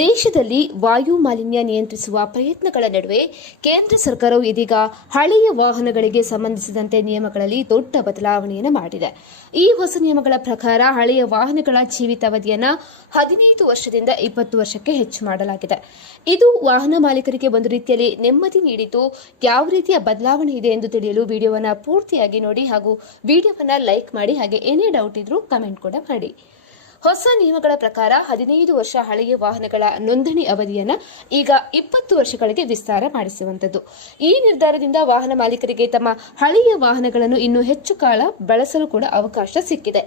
ದೇಶದಲ್ಲಿ ವಾಯು ಮಾಲಿನ್ಯ ನಿಯಂತ್ರಿಸುವ ಪ್ರಯತ್ನಗಳ ನಡುವೆ ಕೇಂದ್ರ ಸರ್ಕಾರವು ಇದೀಗ ಹಳೆಯ ವಾಹನಗಳಿಗೆ ಸಂಬಂಧಿಸಿದಂತೆ ನಿಯಮಗಳಲ್ಲಿ ದೊಡ್ಡ ಬದಲಾವಣೆಯನ್ನು ಮಾಡಿದೆ. ಈ ಹೊಸ ನಿಯಮಗಳ ಪ್ರಕಾರ ಹಳೆಯ ವಾಹನಗಳ ಜೀವಿತಾವಧಿಯನ್ನು 15 ವರ್ಷದಿಂದ 20 ವರ್ಷಕ್ಕೆ ಹೆಚ್ಚು ಮಾಡಲಾಗಿದೆ. ಇದು ವಾಹನ ಮಾಲೀಕರಿಗೆ ಒಂದು ರೀತಿಯಲ್ಲಿ ನೆಮ್ಮದಿ ನೀಡಿದ್ದು, ಯಾವ ರೀತಿಯ ಬದಲಾವಣೆ ಇದೆ ಎಂದು ತಿಳಿಯಲು ವಿಡಿಯೋವನ್ನು ಪೂರ್ತಿಯಾಗಿ ನೋಡಿ ಹಾಗೂ ವಿಡಿಯೋವನ್ನು ಲೈಕ್ ಮಾಡಿ, ಹಾಗೆ ಏನೇ ಡೌಟ್ ಇದ್ರೂ ಕಮೆಂಟ್ ಕೂಡ ಮಾಡಿ. ಹೊಸ ನಿಯಮಗಳ ಪ್ರಕಾರ 15 ವರ್ಷ ಹಳೆಯ ವಾಹನಗಳ ನೋಂದಣಿ ಅವಧಿಯನ್ನು ಈಗ 20 ವರ್ಷಗಳಿಗೆ ವಿಸ್ತಾರ ಮಾಡಿಸುವಂತದ್ದು. ಈ ನಿರ್ಧಾರದಿಂದ ವಾಹನ ಮಾಲೀಕರಿಗೆ ತಮ್ಮ ಹಳೆಯ ವಾಹನಗಳನ್ನು ಇನ್ನೂ ಹೆಚ್ಚು ಕಾಲ ಬಳಸಲು ಕೂಡ ಅವಕಾಶ ಸಿಕ್ಕಿದೆ.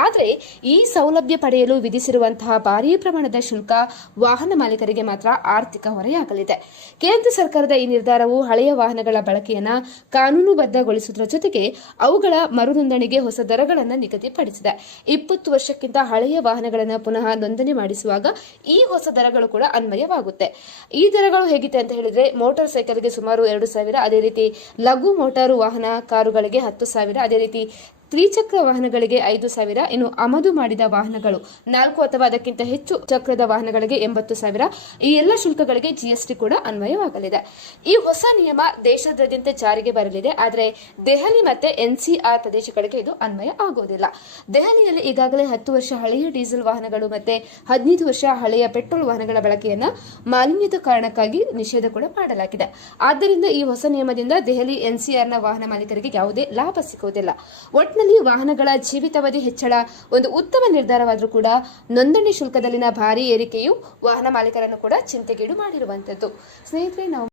ಆದರೆ ಈ ಸೌಲಭ್ಯ ಪಡೆಯಲು ವಿಧಿಸಿರುವಂತಹ ಭಾರೀ ಪ್ರಮಾಣದ ಶುಲ್ಕ ವಾಹನ ಮಾಲೀಕರಿಗೆ ಮಾತ್ರ ಆರ್ಥಿಕ ಹೊರೆಯಾಗಲಿದೆ. ಕೇಂದ್ರ ಸರ್ಕಾರದ ಈ ನಿರ್ಧಾರವು ಹಳೆಯ ವಾಹನಗಳ ಬಳಕೆಯನ್ನು ಕಾನೂನುಬದ್ಧಗೊಳಿಸುವುದರ ಜೊತೆಗೆ ಅವುಗಳ ಮರು ನೋಂದಣಿಗೆ ಹೊಸ ದರಗಳನ್ನು ನಿಗದಿಪಡಿಸಿದೆ. 20 ವರ್ಷಕ್ಕಿಂತ ಹಳೆಯ ವಾಹನಗಳನ್ನು ಪುನಃ ನೋಂದಣಿ ಮಾಡಿಸುವಾಗ ಈ ಹೊಸ ದರಗಳು ಕೂಡ ಅನ್ವಯವಾಗುತ್ತೆ. ಈ ದರಗಳು ಹೇಗಿದೆ ಅಂತ ಹೇಳಿದ್ರೆ, ಮೋಟಾರ್ ಸೈಕಲ್ಗೆ ಸುಮಾರು 2,000, ಅದೇ ರೀತಿ ಲಘು ಮೋಟಾರು ವಾಹನ ಕಾರುಗಳಿಗೆ 10,000, ಅದೇ ರೀತಿ ತ್ರಿಚಕ್ರ ವಾಹನಗಳಿಗೆ 5,000, ಇನ್ನು ಆಮದು ಮಾಡಿದ ವಾಹನಗಳು 4 ಅಥವಾ ಅದಕ್ಕಿಂತ ಹೆಚ್ಚು ಚಕ್ರದ ವಾಹನಗಳಿಗೆ 80,000. ಈ ಎಲ್ಲ ಶುಲ್ಕಗಳಿಗೆ ಜಿಎಸ್ಟಿ ಕೂಡ ಅನ್ವಯವಾಗಲಿದೆ. ಈ ಹೊಸ ನಿಯಮ ದೇಶದಾದ್ಯಂತ ಜಾರಿಗೆ ಬರಲಿದೆ. ಆದರೆ ದೆಹಲಿ ಮತ್ತೆ ಎನ್ಸಿಆರ್ ಪ್ರದೇಶಗಳಿಗೆ ಇದು ಅನ್ವಯ ಆಗುವುದಿಲ್ಲ. ದೆಹಲಿಯಲ್ಲಿ ಈಗಾಗಲೇ 10 ವರ್ಷ ಹಳೆಯ ಡೀಸೆಲ್ ವಾಹನಗಳು ಮತ್ತೆ 15 ವರ್ಷ ಹಳೆಯ ಪೆಟ್ರೋಲ್ ವಾಹನಗಳ ಬಳಕೆಯನ್ನ ಮಾಲಿನ್ಯದ ಕಾರಣಕ್ಕಾಗಿ ನಿಷೇಧ ಕೂಡ ಮಾಡಲಾಗಿದೆ. ಆದ್ದರಿಂದ ಈ ಹೊಸ ನಿಯಮದಿಂದ ದೆಹಲಿ ಎನ್ಸಿಆರ್ನ ವಾಹನ ಮಾಲೀಕರಿಗೆ ಯಾವುದೇ ಲಾಭ ಸಿಗುವುದಿಲ್ಲ. ಒಟ್ಟಿನಲ್ಲಿ ವಾಹನಗಳ ಜೀವಿತಾವಧಿ ಹೆಚ್ಚಳ ಒಂದು ಉತ್ತಮ ನಿರ್ಧಾರವಾದರೂ ಕೂಡ ನೋಂದಣಿ ಶುಲ್ಕದಲ್ಲಿನ ಭಾರಿ ಏರಿಕೆಯು ವಾಹನ ಮಾಲೀಕರನ್ನು ಕೂಡ ಚಿಂತೆಗೀಡು ಮಾಡಿರುವಂತದ್ದು. ಸ್ನೇಹಿತರೆ, ನಾವು